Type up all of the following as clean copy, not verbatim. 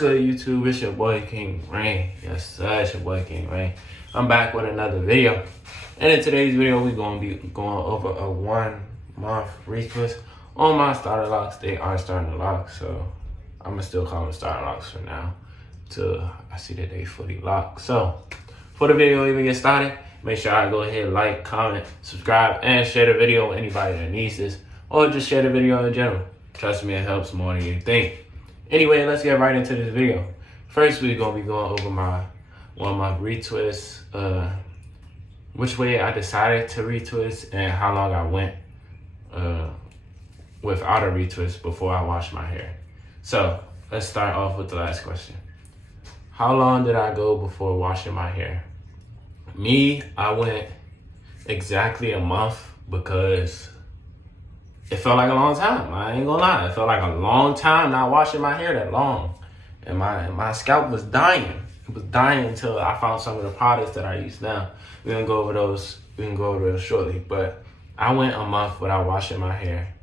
good, YouTube? It's your boy King Rain. Yes, sir, it's your boy King Rain. I'm back with another video. And in today's video, we're going to be going over a 1 month retwist on my starter locks. They are starting to lock, so I'm going to still call them starter locks for now till I see that they fully locked. So, before the video even get started, make sure I go ahead, like, comment, subscribe, and share the video with anybody that needs this, or just share the video in general. Trust me, it helps more than you think. Anyway, let's get right into this video. First, we're gonna be going over one of my retwists, which way I decided to retwist, and how long I went without a retwist before I washed my hair. So let's start off with the last question. How long did I go before washing my hair? Me, I went exactly a month because it felt like a long time. I ain't gonna lie. It felt like a long time not washing my hair that long. And my scalp was dying. It was dying until I found some of the products that I use now. We're gonna go over those. We can go over those shortly. But I went a month without washing my hair.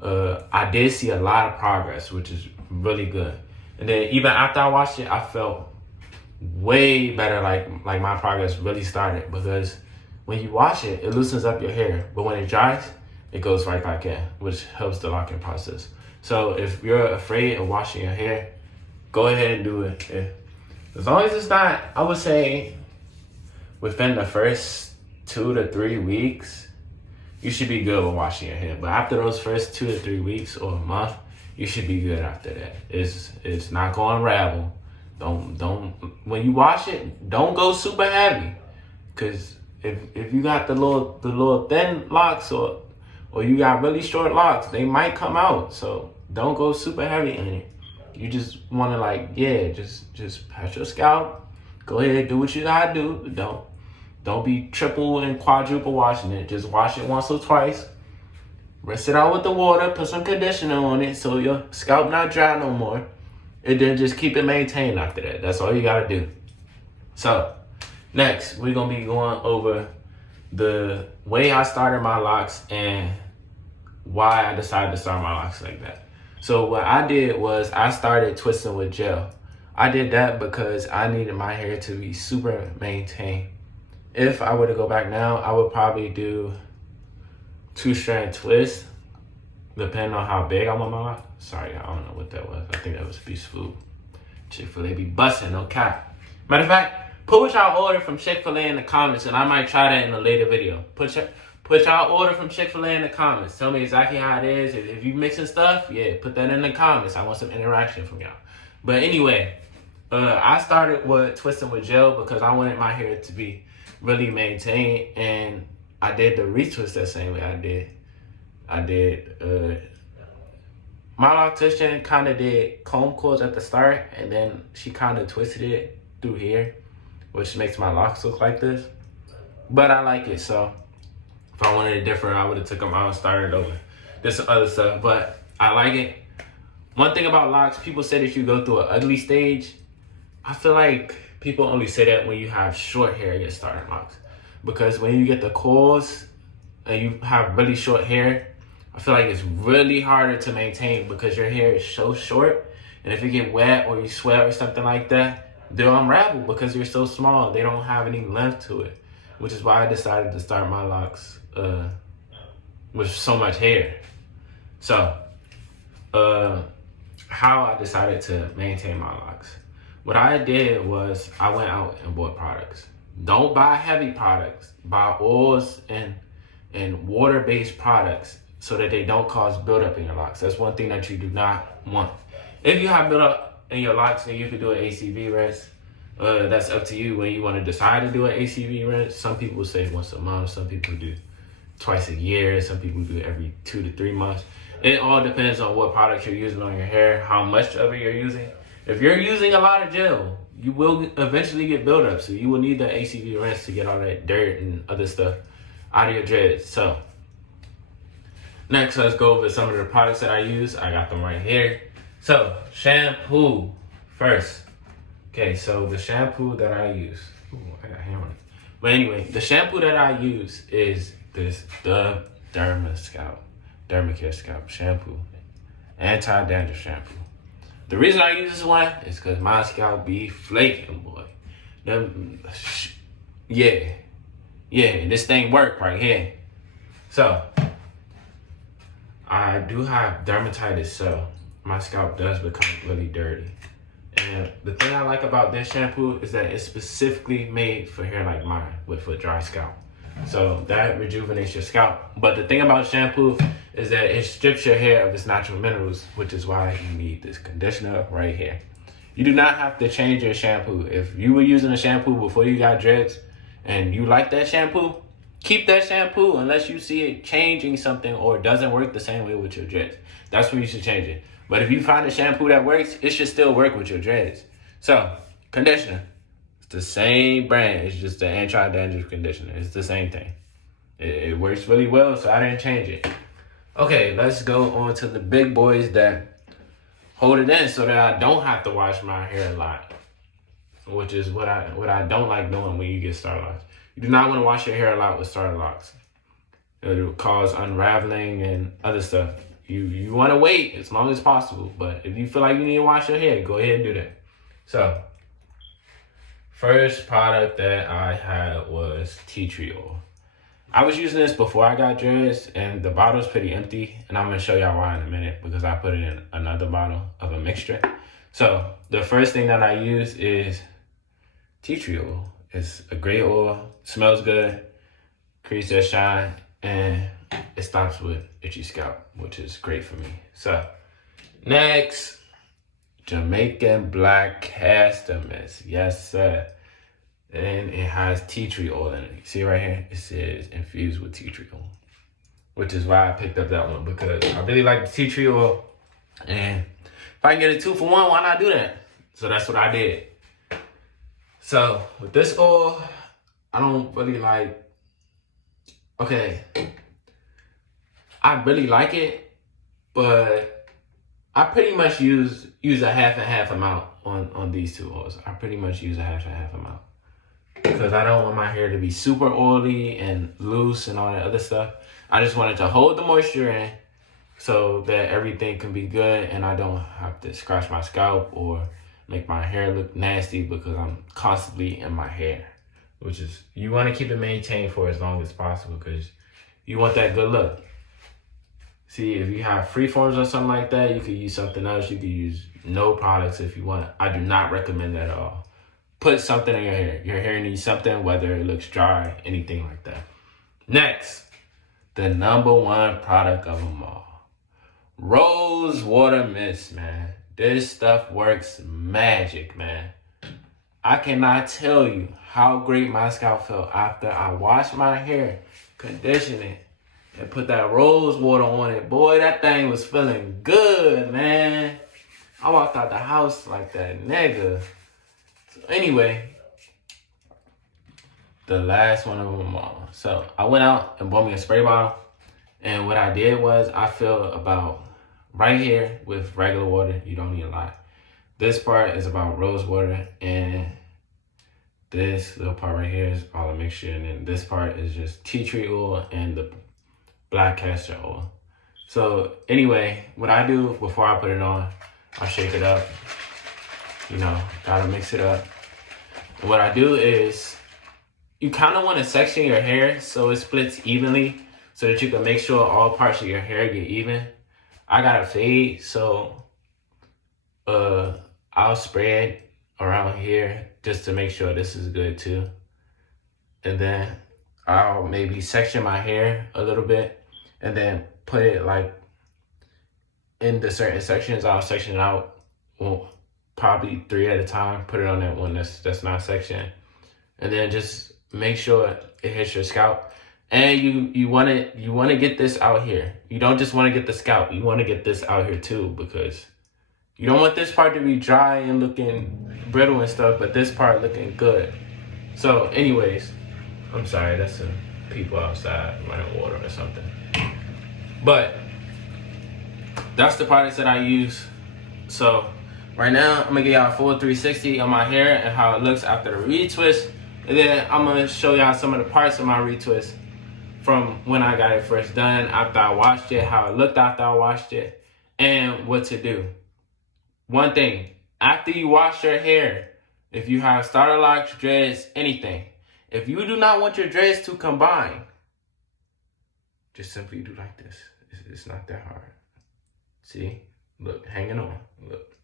I did see a lot of progress, which is really good. And then even after I washed it, I felt way better, like my progress really started, because when you wash it, it loosens up your hair. But when it dries, it goes right back in, which helps the locking process. So if you're afraid of washing your hair, go ahead and do it. As long as it's not, I would say, within the first 2 to 3 weeks, you should be good with washing your hair. But after those first 2 to 3 weeks or a month, you should be good after that. It's not going to unravel. Don't when you wash it, don't go super heavy, because if you got the little thin locks or you got really short locks, they might come out. So don't go super heavy in it. You just want to just pat your scalp. Go ahead, do what you gotta do. Don't be triple and quadruple washing it. Just wash it once or twice. Rinse it out with the water. Put some conditioner on it so your scalp not dry no more. And then just keep it maintained after that. That's all you gotta do. So next, we're gonna be going over the way I started my locks and why I decided to start my locks like that. So what I did was I started twisting with gel. I did that because I needed my hair to be super maintained. If I were to go back now, I would probably do 2-strand twist, depending on how big I want my lock. Sorry, I don't know what that was. I think that was Beast Food. Chick-fil-A be busting, no cap. Matter of fact, put what y'all order from Chick-fil-A in the comments, and I might try that in a later video. Put y'all order from Chick-fil-A in the comments. Tell me exactly how it is. If you mixing stuff, yeah, put that in the comments. I want some interaction from y'all. But anyway, I started with twisting with gel because I wanted my hair to be really maintained, and I did the retwist that same way I did. My loctician kind of did comb coils at the start, and then she kind of twisted it through here, which makes my locks look like this. But I like it, so if I wanted it different, I would have took them out and started over. There's some other stuff, but I like it. One thing about locks, people say that you go through an ugly stage. I feel like people only say that when you have short hair, you're starting locks. Because when you get the coils and you have really short hair, I feel like it's really harder to maintain because your hair is so short. And if you get wet or you sweat or something like that, they'll unravel because you're so small. They don't have any length to it, which is why I decided to start my locks with so much hair. So, how I decided to maintain my locks. What I did was I went out and bought products. Don't buy heavy products. Buy oils and water-based products so that they don't cause buildup in your locks. That's one thing that you do not want. If you have buildup in your locks, then you can do an ACV rinse. That's up to you when you want to decide to do an ACV rinse. Some people say once a month. Some people do twice a year. Some people do every 2 to 3 months. It all depends on what product you're using on your hair, how much of it you're using. If you're using a lot of gel, you will eventually get buildup. So you will need the ACV rinse to get all that dirt and other stuff out of your dreads. So next, let's go over some of the products that I use. I got them right here. So shampoo first. Okay, so the shampoo that I use. Ooh, I got hair on it. But anyway, the shampoo that I use is the Dermacare Scalp Shampoo. Anti-dandruff shampoo. The reason I use this one is because my scalp be flaking, boy. Yeah, this thing work right here. So, I do have dermatitis, so my scalp does become really dirty. And the thing I like about this shampoo is that it's specifically made for hair like mine with a dry scalp. So that rejuvenates your scalp. But the thing about shampoo is that it strips your hair of its natural minerals, which is why you need this conditioner right here. You do not have to change your shampoo. If you were using a shampoo before you got dreads and you like that shampoo, keep that shampoo unless you see it changing something or doesn't work the same way with your dreads. That's when you should change it. But if you find a shampoo that works, it should still work with your dreads. So, conditioner. It's the same brand. It's just the anti-dandruff conditioner. It's the same thing. It works really well, so I didn't change it. Okay, let's go on to the big boys that hold it in so that I don't have to wash my hair a lot, which is what I don't like doing when you get starter locks. You do not want to wash your hair a lot with starter locks. It will cause unraveling and other stuff. You want to wait as long as possible, but if you feel like you need to wash your hair, go ahead and do that. So, first product that I had was tea tree oil. I was using this before I got dreads, and the bottle's pretty empty, and I'm going to show y'all why in a minute, because I put it in another bottle of a mixture. So, the first thing that I use is tea tree oil. It's a great oil, smells good, creates that shine, and it stops with itchy scalp, which is great for me. So, next, Jamaican Black Castor Mist. Yes, sir. And it has tea tree oil in it. You see right here? It says infused with tea tree oil, which is why I picked up that one, because I really like the tea tree oil. And if I can get a 2 for 1, why not do that? So that's what I did. So with this oil, I don't really like, okay, I really like it, but I pretty much use a half and half amount on these two oils. I pretty much use a half and half amount because I don't want my hair to be super oily and loose and all that other stuff. I just want it to hold the moisture in so that everything can be good and I don't have to scratch my scalp or make my hair look nasty because I'm constantly in my hair, which is, you want to keep it maintained for as long as possible because you want that good look. See, if you have freeforms or something like that, you could use something else. You could use no products if you want. I do not recommend that at all. Put something in your hair. Your hair needs something, whether it looks dry, anything like that. Next, the number one product of them all. Rose water mist, man. This stuff works magic, man. I cannot tell you how great my scalp felt after I washed my hair, conditioned it, and put that rose water on it. Boy, that thing was feeling good, man. I walked out the house like that nigga. So anyway, the last one of them all. So I went out and bought me a spray bottle. And what I did was I filled about right here with regular water. You don't need a lot. This part is about rose water. And this little part right here is all a mixture. And then this part is just tea tree oil and the black castor oil. So anyway, what I do before I put it on, I shake it up. You know, gotta mix it up. And what I do is, you kind of want to section your hair so it splits evenly so that you can make sure all parts of your hair get even. I got a fade, so I'll spray it around here just to make sure this is good too. And then I'll maybe section my hair a little bit and then put it like in the certain sections. I'll section it out, well, probably 3 at a time. Put it on that one that's not sectioned, and then just make sure it hits your scalp. And you want to get this out here. You don't just want to get the scalp. You want to get this out here too, because you don't want this part to be dry and looking brittle and stuff, but this part looking good. So anyways, I'm sorry, that's some people outside running water or something. But that's the products that I use. So right now, I'm gonna give y'all a full 360 on my hair and how it looks after the retwist. And then I'm gonna show y'all some of the parts of my retwist from when I got it first done, after I washed it, how it looked after I washed it, and what to do one thing. After you wash your hair, if you have starter locks, dreads, anything, if you do not want your dreads to combine, just simply do like this. It's not that hard. See? Look, hanging on. Look.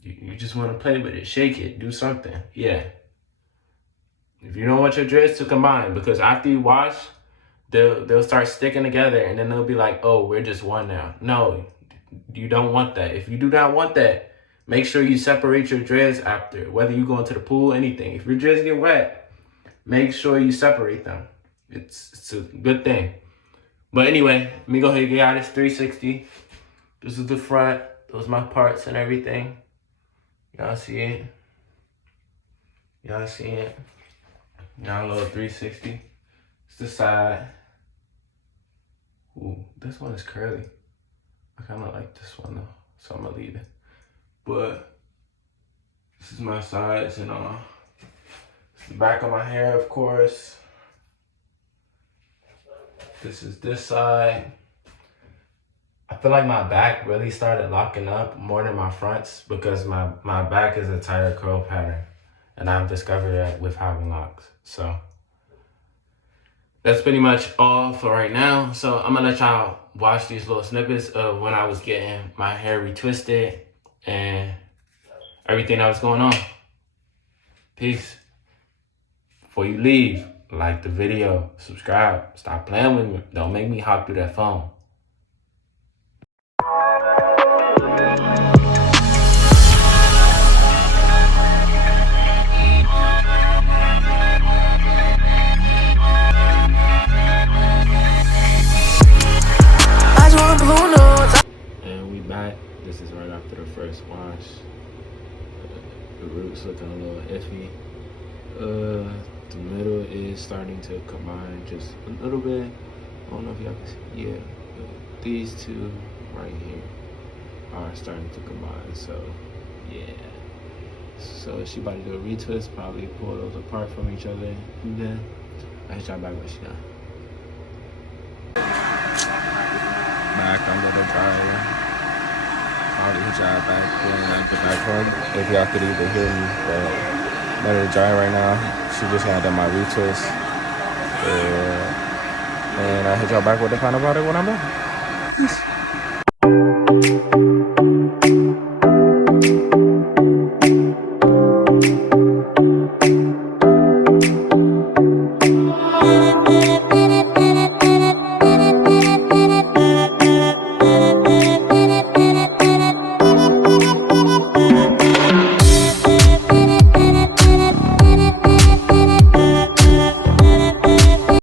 You just want to play with it. Shake it. Do something. Yeah. If you don't want your dreads to combine, because after you wash, they'll start sticking together, and then they'll be like, oh, we're just one now. No, you don't want that. If you do not want that, make sure you separate your dreads after, whether you go into the pool, anything. If your dreads get wet, make sure you separate them. It's a good thing. But anyway, let me go ahead and get out this 360. This is the front. Those are my parts and everything. Y'all see it? Y'all see it? Download 360. It's the side. Ooh, this one is curly. I kind of like this one though, so I'm gonna leave it. But this is my sides and all. It's the back of my hair, of course. This is this side. I feel like my back really started locking up more than my fronts because my back is a tighter curl pattern. And I've discovered that with having locks. So that's pretty much all for right now. So I'm gonna let y'all watch these little snippets of when I was getting my hair retwisted and everything that was going on. Peace. Before you leave, like the video, subscribe, stop playing with me. Don't make me hop through that phone. And we back. This is right after the first wash. The roots looking a little iffy. The middle is starting to combine just a little bit. I don't know if y'all can see. Yeah, these two right here are starting to combine. So yeah. So she about to do a retwist, probably pull those apart from each other, and then I hit y'all back when she done. Back under the dryer. Probably hit y'all back when I get back home. If y'all could either hear me, but I'm under the dryer right now. She just had done my retwist. And I hit y'all back with the final product when I'm done.